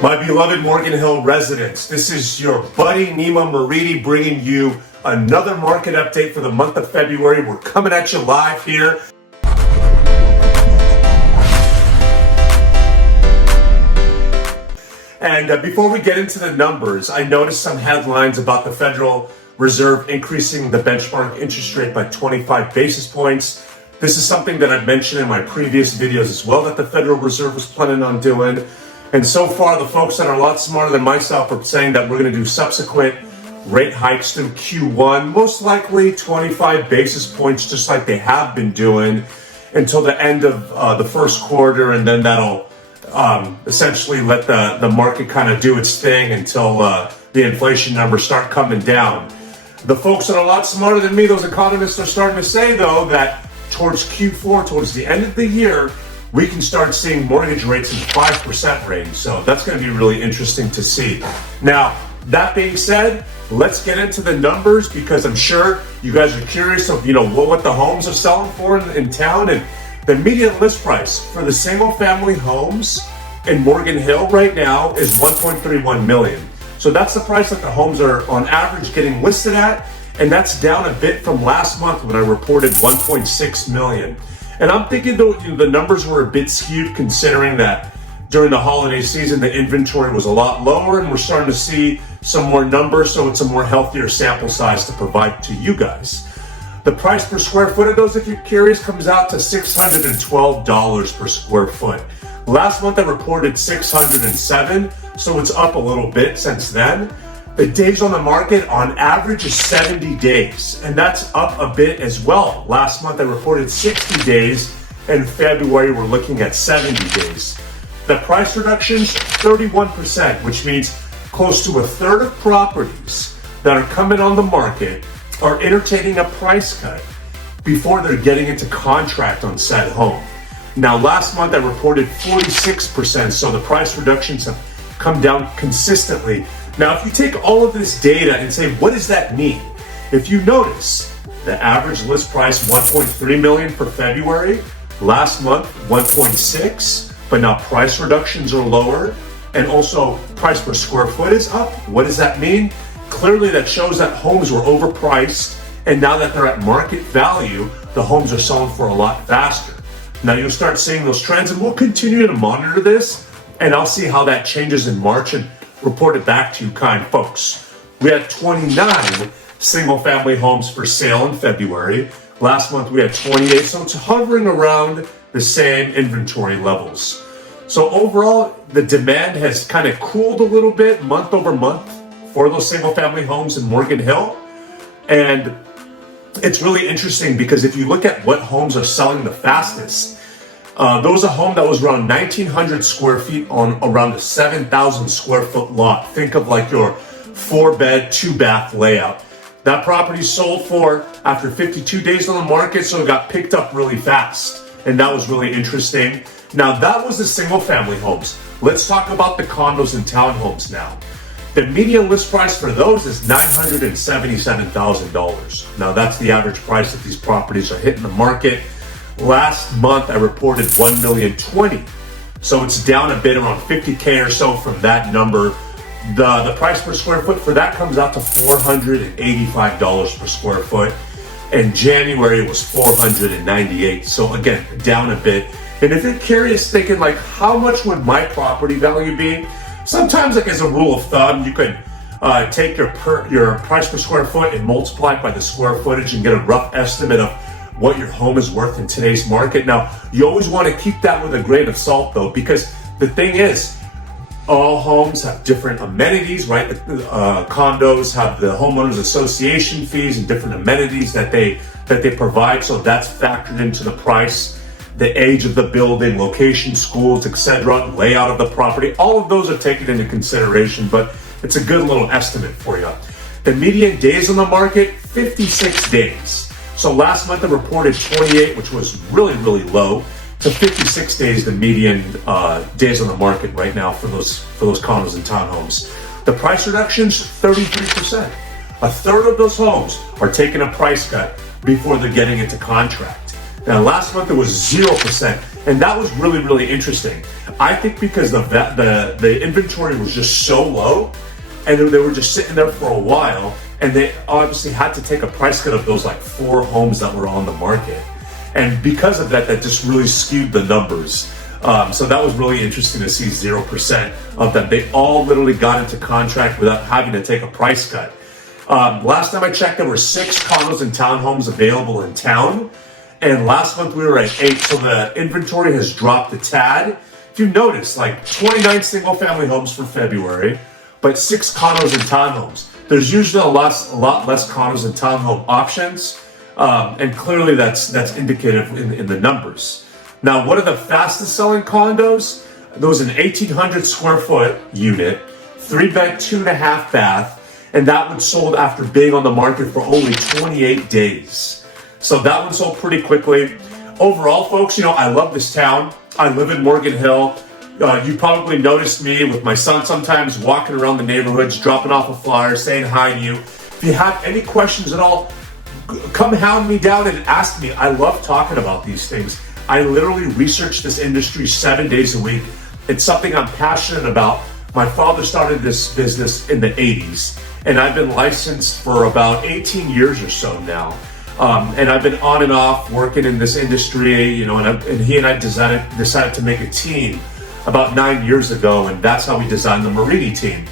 My beloved Morgan Hill residents, this is your buddy Nima Moridi bringing you another market update for the month of February. We're coming at you live here. And before we get into the numbers, I noticed some headlines about the Federal Reserve increasing the benchmark interest rate by 25 basis points. This is something that I've mentioned in my previous videos as well that the Federal Reserve was planning on doing. And so far, the folks that are a lot smarter than myself are saying that we're going to do subsequent rate hikes through Q1, most likely 25 basis points, just like they have been doing until the end of the first quarter. And then that'll essentially let the market kind of do its thing until the inflation numbers start coming down. The folks that are a lot smarter than me, those economists, are starting to say, though, that towards Q4, towards the end of the year, we can start seeing mortgage rates in the 5% range. So that's going to be really interesting to see. Now, that being said, let's get into the numbers, because I'm sure you guys are curious of, what the homes are selling for in town. And the median list price for the single family homes in Morgan Hill right now is $1.31 million. So that's the price that the homes are on average getting listed at. And that's down a bit from last month when I reported $1.6 million. And I'm thinking, though, the numbers were a bit skewed, considering that during the holiday season, the inventory was a lot lower, and we're starting to see some more numbers, so it's a more healthier sample size to provide to you guys. The price per square foot of those, if you're curious, comes out to $612 per square foot. Last month, I reported $607, so it's up a little bit since then. The days on the market on average is 70 days, and that's up a bit as well. Last month I reported 60 days, and in February we're looking at 70 days. The price reductions, 31%, which means close to a third of properties that are coming on the market are entertaining a price cut before they're getting into contract on said home. Now, last month I reported 46%, so the price reductions have come down consistently. Now, if you take all of this data and say, what does that mean? If you notice, the average list price, $1.3 million for February, last month, $1.6, but now price reductions are lower, and also price per square foot is up. What does that mean? Clearly, that shows that homes were overpriced, and now that they're at market value, the homes are selling for a lot faster. Now, you'll start seeing those trends, and we'll continue to monitor this, and I'll see how that changes in March and report it back to you kind folks. We had 29 single family homes for sale in February. Last month we had 28, so it's hovering around the same inventory levels. So overall, the demand has kind of cooled a little bit month over month for those single family homes in Morgan Hill. And it's really interesting because if you look at what homes are selling the fastest, there was a home that was around 1,900 square feet on around a 7,000 square foot lot. Think of like your 4-bed, 2-bath layout. That property sold for after 52 days on the market, so it got picked up really fast. And that was really interesting. Now, that was the single family homes. Let's talk about the condos and townhomes now. The median list price for those is $977,000. Now, that's the average price that these properties are hitting the market. Last month, I reported $1,020,000. So it's down a bit, around 50K or so from that number. The price per square foot for that comes out to $485 per square foot. And January was $498. So again, down a bit. And if you're curious, thinking like, how much would my property value be? Sometimes, like as a rule of thumb, you could take your price per square foot and multiply it by the square footage and get a rough estimate of what your home is worth in today's market. Now, you always want to keep that with a grain of salt, though, because the thing is, all homes have different amenities, right? Condos have the homeowners association fees and different amenities that they provide, so that's factored into the price. The age of the building, location, schools, etc., layout of the property, all of those are taken into consideration, but it's a good little estimate for you. The median days on the market, 56 days. So last month I reported 28, which was really, really low, to 56 days, the median days on the market right now for those condos and townhomes. The price reductions, 33%. A third of those homes are taking a price cut before they're getting into contract. Now last month it was 0%, and that was really, really interesting. I think because the inventory was just so low, and they were just sitting there for a while, and they obviously had to take a price cut of those like 4 homes that were on the market. And because of that, that just really skewed the numbers. So that was really interesting to see 0% of them. They all literally got into contract without having to take a price cut. Last time I checked, there were 6 condos and townhomes available in town. And last month we were at 8, so the inventory has dropped a tad. If you notice, like 29 single family homes for February, but 6 condos and townhomes. There's usually a lot less condos and townhome options. And clearly that's indicative in the numbers. Now, what are the fastest selling condos? There was an 1,800 square foot unit, 3-bed, 2.5 bath, and that one sold after being on the market for only 28 days. So that one sold pretty quickly. Overall, folks, I love this town. I live in Morgan Hill. You probably noticed me with my son sometimes walking around the neighborhoods, dropping off a flyer, saying hi to you. If you have any questions at all, come hound me down and ask me. I love talking about these things. I literally research this industry 7 days a week. It's something I'm passionate about. My father started this business in the 80s, and I've been licensed for about 18 years or so now. And I've been on and off working in this industry, and he and I decided to make a team about 9 years ago, and that's how we designed the Moridi team.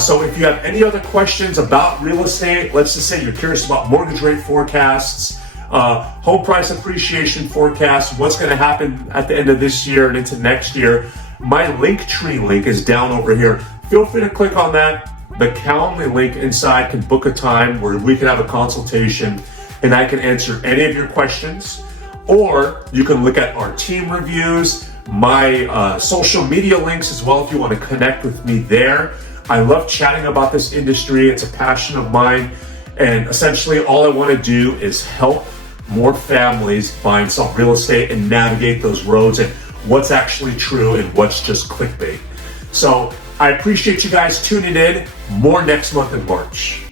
So if you have any other questions about real estate, let's just say you're curious about mortgage rate forecasts, home price appreciation forecasts, what's going to happen at the end of this year and into next year, my Linktree link is down over here. Feel free to click on that. The Calendly link inside can book a time where we can have a consultation and I can answer any of your questions. Or you can look at our team reviews, my social media links as well if you want to connect with me there. I love chatting about this industry. It's a passion of mine. And essentially all I want to do is help more families buy and sell real estate and navigate those roads and what's actually true and what's just clickbait. So I appreciate you guys tuning in. More next month in March.